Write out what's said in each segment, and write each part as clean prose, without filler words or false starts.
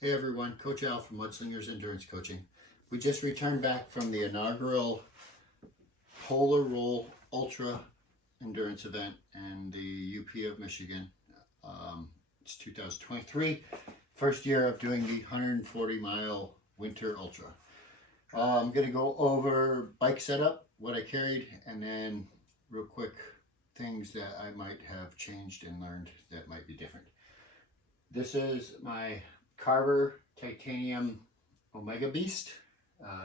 Hey everyone, Coach Al from Mudslingers Endurance Coaching. We just returned back from the inaugural PolarRoll Ultra endurance event in the UP of Michigan. It's 2023, first year of doing the 140-mile winter ultra. I'm going to go over bike setup, what I carried, and then real quick things that I might have changed and learned that might be different. This is my Carver Titanium Omega Beast.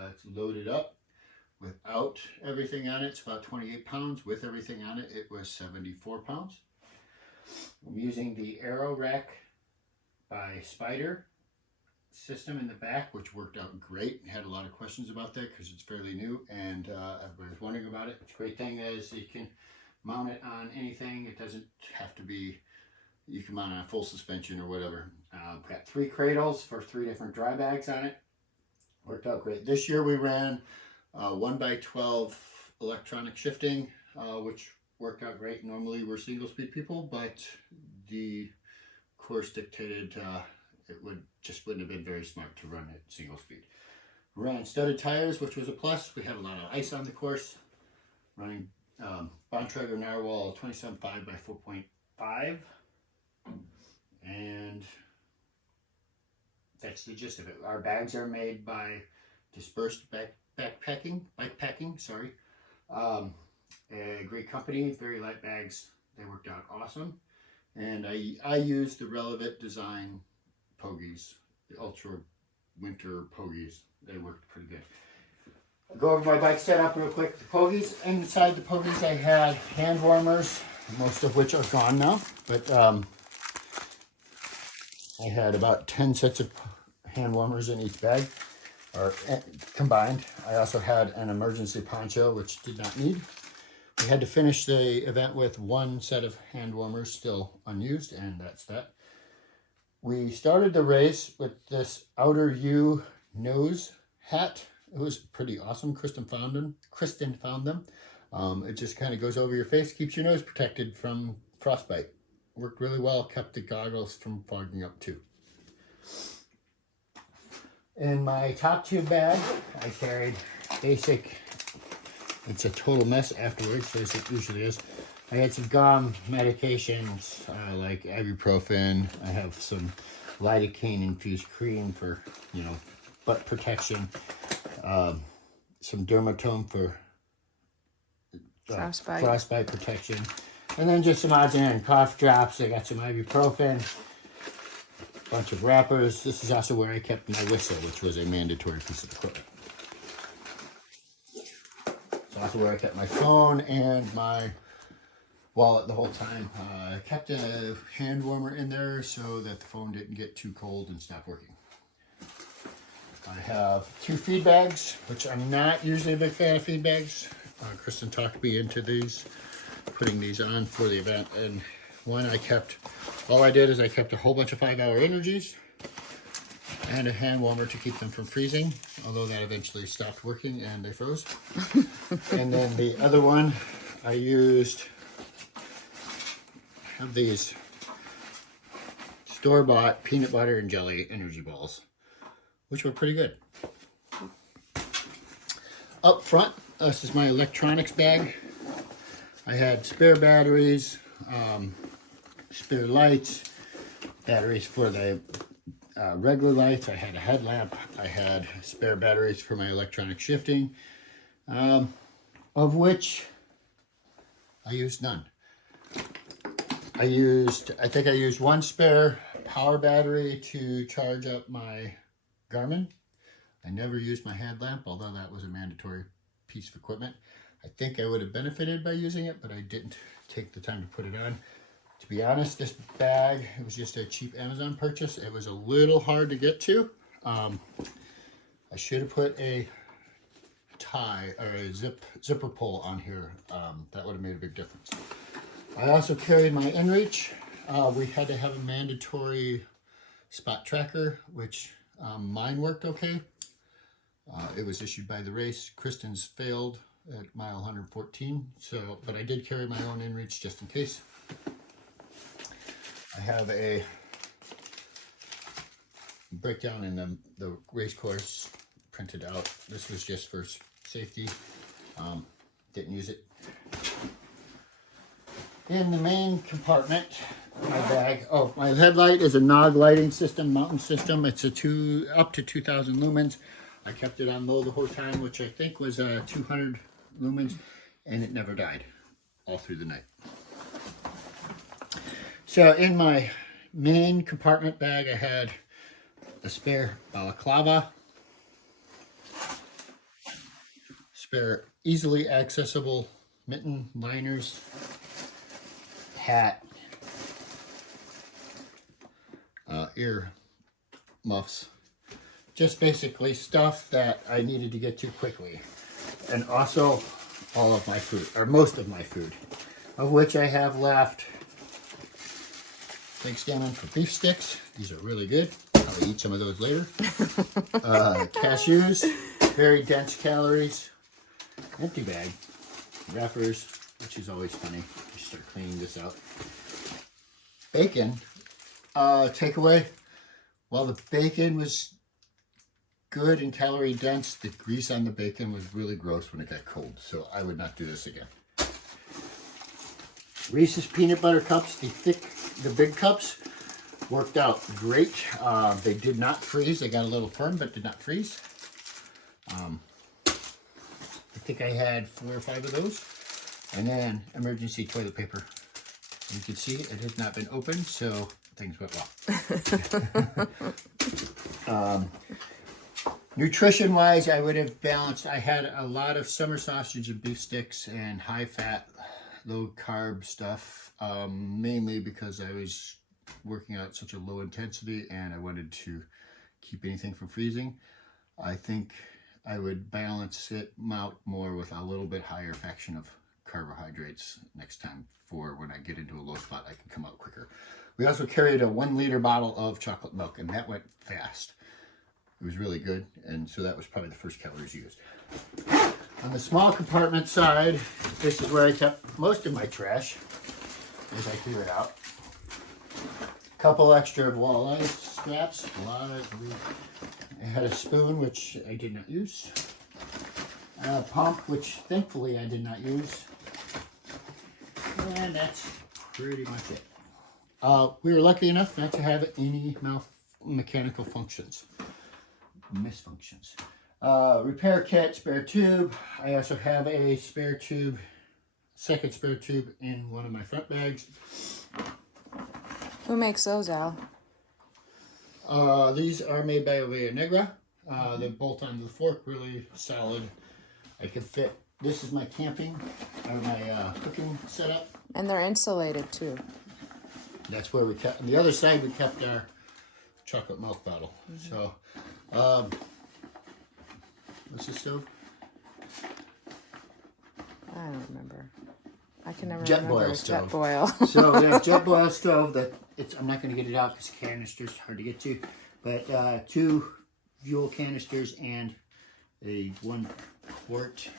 It's loaded up without everything on it. It's about 28 pounds. With everything on it, it was 74 pounds. I'm using the Aero Rack by Spider system in the back, which worked out great. Had a lot of questions about that because it's fairly new and everybody was wondering about it. The great thing is you can mount it on anything. It doesn't have to be, you can mount it on full suspension or whatever. Got 3 cradles for 3 different dry bags on it. Worked out great. This year we ran 1x12 electronic shifting, which worked out great. Normally we're single speed people, but the course dictated it wouldn't have been very smart to run it single speed. Ran studded tires, which was a plus. We had a lot of ice on the course. Running Bontrager Narwhal 27.5 by 4.5. And that's the gist of it. Our bags are made by Dispersed Bike Packing, sorry. A great company, very light bags. They worked out awesome. And I used the Relevant Design Pogies, the Ultra Winter Pogies. They worked pretty good. I'll go over my bike setup real quick. The Pogies, inside the Pogies I had hand warmers, most of which are gone now, but I had about 10 sets of hand warmers in each bag, or combined. I also had an emergency poncho, which did not need. We had to finish the event with 1 set of hand warmers still unused, and that's that. We started the race with this Outer U nose hat. It was pretty awesome. Kristen found them. It just kind of goes over your face, keeps your nose protected from frostbite. Worked really well, kept the goggles from fogging up too. In my top tube bag, I carried basic, it's a total mess afterwards, as it usually is. I had some gum, medications, like ibuprofen. I have some lidocaine infused cream for, butt protection. Some dermatome for frostbite protection. And then just some odds and ends, cough drops. I got some ibuprofen, a bunch of wrappers. This is also where I kept my whistle, which was a mandatory piece of equipment. It's also where I kept my phone and my wallet the whole time. I kept a hand warmer in there so that the phone didn't get too cold and stop working. I have 2 feed bags, which I'm not usually a big fan of feed bags. Kristen talked me into these, putting these on for the event. And one all I did is I kept a whole bunch of 5-hour energies and a hand warmer to keep them from freezing, although that eventually stopped working and they froze. And then the other one I used, have these store-bought peanut butter and jelly energy balls, which were pretty good. Up front, this is my electronics bag. I had spare batteries, spare lights, batteries for the regular lights. I had a headlamp. I had spare batteries for my electronic shifting, of which I used none. I think I used 1 spare power battery to charge up my Garmin. I never used my headlamp, although that was a mandatory piece of equipment. I think I would have benefited by using it, but I didn't take the time to put it on. To be honest, this bag, it was just a cheap Amazon purchase. It was a little hard to get to. I should have put a tie or a zipper pull on here. That would have made a big difference. I also carried my inReach. We had to have a mandatory spot tracker, which mine worked okay. It was issued by the race. Kristen's failed at mile 114, but I did carry my own inReach just in case. I have a breakdown in the race course printed out. This was just for safety. Didn't use it. In the main compartment, my bag. Oh, my headlight is a Nog lighting system, mountain system. It's up to 2,000 lumens. I kept it on low the whole time, which I think was 200 lumens, and it never died all through the night. So in my main compartment bag, I had a spare balaclava, spare easily accessible mitten liners, hat, ear muffs, just basically stuff that I needed to get to quickly. And also all of my food, or most of my food, of which I have left. Thanks, Damon, for beef sticks. These are really good. I'll eat some of those later. Cashews, very dense calories. Empty bag. Wrappers, which is always funny. You start cleaning this out. Bacon. Takeaway. While the bacon was good and calorie dense, the grease on the bacon was really gross when it got cold. So I would not do this again. Reese's peanut butter cups, the big cups, worked out great. They did not freeze. They got a little firm, but did not freeze. I think I had 4 or 5 of those. And then emergency toilet paper. You can see it has not been opened, so things went well. Nutrition-wise, I would have balanced. I had a lot of summer sausage and beef sticks and high-fat, low-carb stuff, mainly because I was working out such a low intensity and I wanted to keep anything from freezing. I think I would balance it out more with a little bit higher fraction of carbohydrates next time for when I get into a low spot, I can come out quicker. We also carried a 1-liter bottle of chocolate milk, and that went fast. It was really good, and so that was probably the first calories used. On the small compartment side, this is where I kept most of my trash as I clear it out. A couple extra walleye scraps. I had a spoon, which I did not use. A pump, which thankfully I did not use. And that's pretty much it. We were lucky enough not to have any mechanical misfunctions. Repair kit, spare tube. I also have a spare tube, second spare tube in one of my front bags. Who makes those, Al? These are made by Oveja Negra. They bolt onto the fork, really solid. I can fit. This is my camping or my cooking setup. And they're insulated too. That's where we kept. On the other side, we kept our chocolate milk bottle. Mm-hmm. So, what's the stove? I don't remember. I can never remember. Boil stove. Jetboil. So we have Jetboil stove. I'm not going to get it out because canisters hard to get to. But 2 fuel canisters and a 1-quart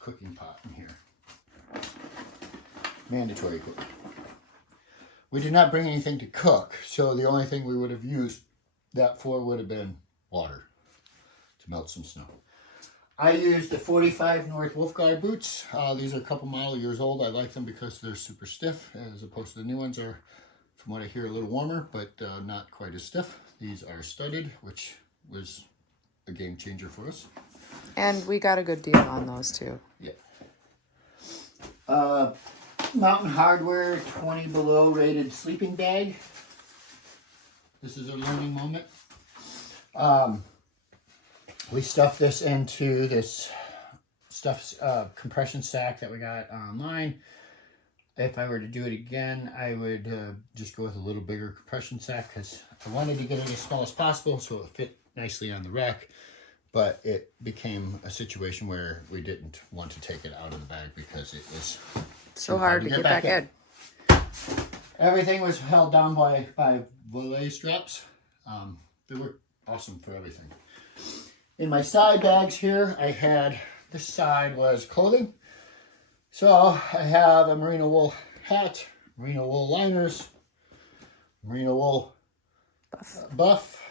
cooking pot in here. Mandatory cooking. We did not bring anything to cook, so the only thing we would have used that for would have been water to melt some snow. I used the 45 North Wolfguard boots. These are a couple model years old. I like them because they're super stiff, as opposed to the new ones are, from what I hear, a little warmer, but not quite as stiff. These are studded, which was a game changer for us. And we got a good deal on those too. Yeah. Mountain Hardwear 20 below rated sleeping bag. This is a learning moment. We stuffed this into this compression sack that we got online. If I were to do it again, I would just go with a little bigger compression sack because I wanted to get it as small as possible so it fit nicely on the rack. But it became a situation where we didn't want to take it out of the bag because it was so hard to get back in. Everything was held down by volet straps. They were awesome for everything. In my side bags here, I had, this side was clothing. So I have a merino wool hat, merino wool liners, merino wool buff,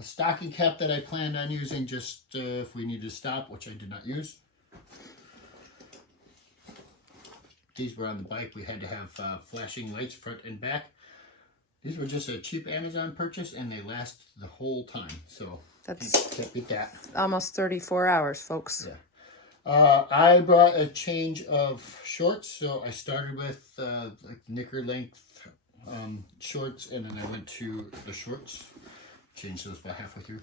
A stocking cap that I planned on using just if we need to stop, which I did not use. These were on the bike. We had to have flashing lights front and back. These were just a cheap Amazon purchase, and they last the whole time. So can't beat that. Almost 34 hours, folks. Yeah. I brought a change of shorts, so I started with like knicker length shorts, and then I went to the shorts. Changed those about halfway through.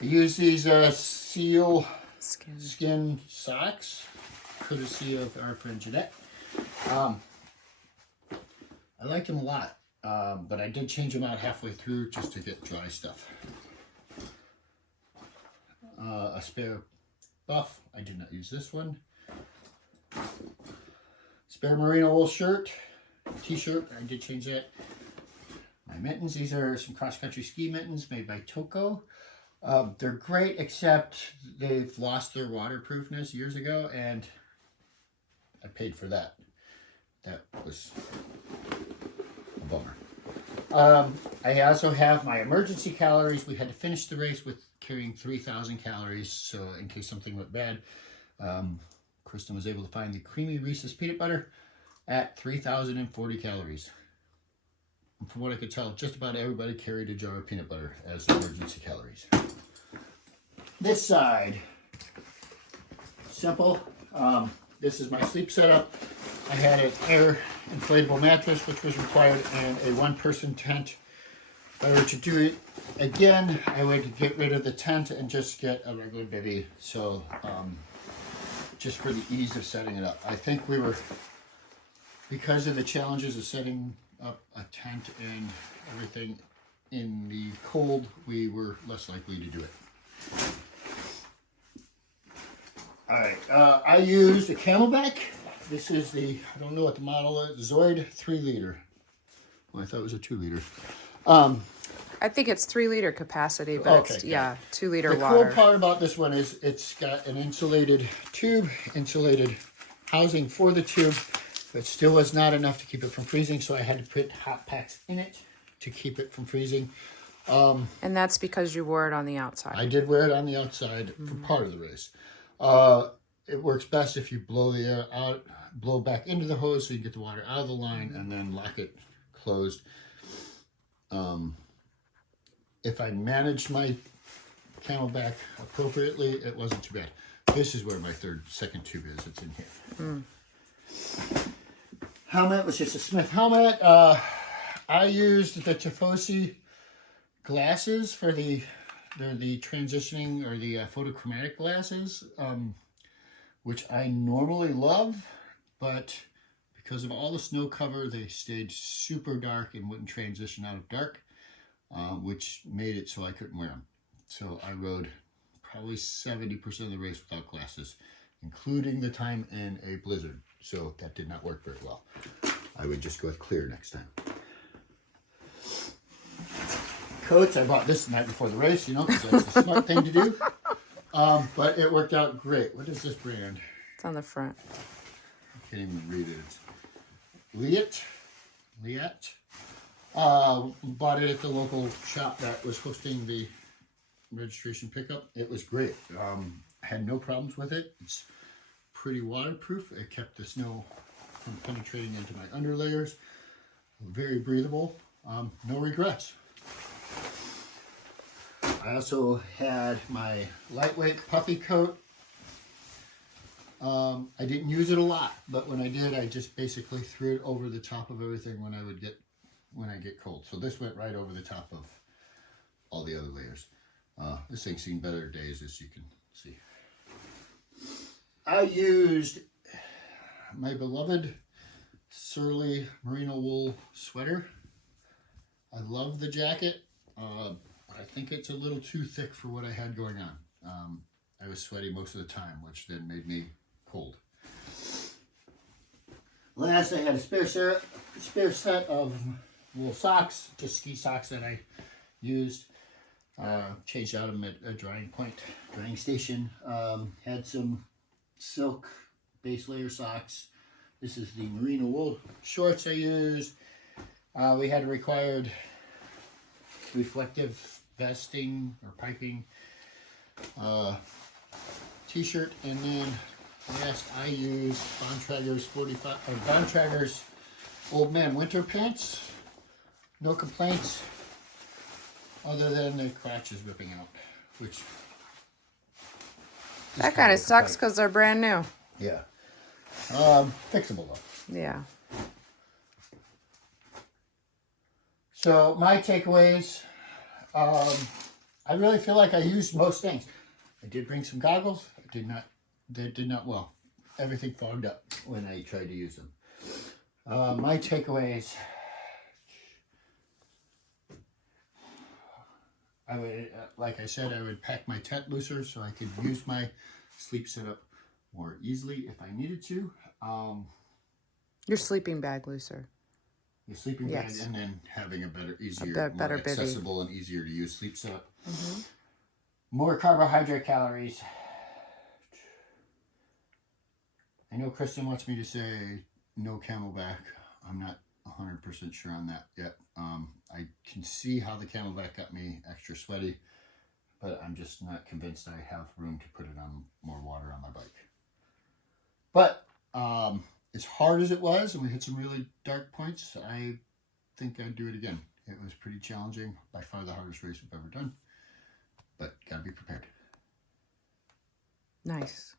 I use these seal skin socks, courtesy of our friend Jeanette. I liked them a lot, but I did change them out halfway through just to get dry stuff. A spare buff. I did not use this one. Spare merino wool shirt, t-shirt. I did change that. My mittens. These are some cross-country ski mittens made by Toko. They're great, except they've lost their waterproofness years ago, and I paid for that. That was a bummer. I also have my emergency calories. We had to finish the race with carrying 3,000 calories, so in case something went bad, Kristen was able to find the creamy Reese's peanut butter at 3,040 calories. And from what I could tell, just about everybody carried a jar of peanut butter as emergency calories. This side, simple. This is my sleep setup. I had an air inflatable mattress, which was required, and a one-person tent. If I were to do it again, I would get rid of the tent and just get a regular bivvy. So, just for the ease of setting it up. I think we were, because of the challenges of setting up a tent and everything in the cold, we were less likely to do it. All right, I used a Camelback. This is the, I don't know what the model is, Zoid 3 liter. Well, I thought it was a 2 liter. I think it's 3 liter capacity, but Okay, it's, yeah, 2 liter the water. cool part about this one is it's got an insulated tube, insulated housing for the tube, but still was not enough to keep it from freezing, so I had to put hot packs in it to keep it from freezing. And that's because you wore it on the outside. I did wear it on the outside for part of the race. It works best if you blow the air out, blow back into the hose so you get the water out of the line, and then lock it closed. If I managed my Camelback appropriately, it wasn't too bad. This is where my second tube is. It's in here. Helmet was just a Smith helmet. I used the Tifosi glasses for they're the transitioning or the photochromatic glasses, which I normally love, but because of all the snow cover, they stayed super dark and wouldn't transition out of dark, which made it so I couldn't wear them. So I rode probably 70% of the race without glasses, including the time in a blizzard. So that did not work very well. I would just go with clear next time. Coats, I bought this the night before the race, you know, because that's the smart thing to do. But it worked out great. What is this brand? It's on the front. I can't even read it. It's Liat. Bought it at the local shop that was hosting the registration pickup. It was great. I had no problems with it. It's pretty waterproof. It kept the snow from penetrating into my underlayers. Very breathable. No regrets. I also had my lightweight puffy coat. I didn't use it a lot, but when I did, I just basically threw it over the top of everything when I get cold. So this went right over the top of all the other layers. This thing's seen better days, as you can see. I used my beloved Surly merino wool sweater. I love the jacket. I think it's a little too thick for what I had going on. I was sweaty most of the time, which then made me cold. Last, I had a spare set of wool socks, just ski socks that I used. Changed out them at a drying station. Had some silk base layer socks. This is the merino wool shorts I used. We had a required reflective vesting or piping t-shirt, and then last I used Bontrager's 45 or Bontrager's Old Man Winter pants. No complaints, other than the crotch is ripping out, which That kind of sucks because they're brand new. yeah, fixable though. Yeah. So my takeaways, I really feel like I used most things. I did bring some goggles. They did not, well, everything fogged up when I tried to use them. My takeaways, I would, like I said, I would pack my tent looser so I could use my sleep setup more easily if I needed to. Your sleeping bag looser. The sleeping Yes. bag, and then having a better, easier, better more biddy. accessible and easier to use sleep setup. Mm-hmm. More carbohydrate calories. I know Kristen wants me to say no Camelback. I'm not 100% sure on that yet. I can see how the Camelback got me extra sweaty, but I'm just not convinced I have room to put it on more water on my bike. But as hard as it was, and we hit some really dark points, I think I'd do it again. It was pretty challenging, by far the hardest race we've ever done, but gotta be prepared. Nice.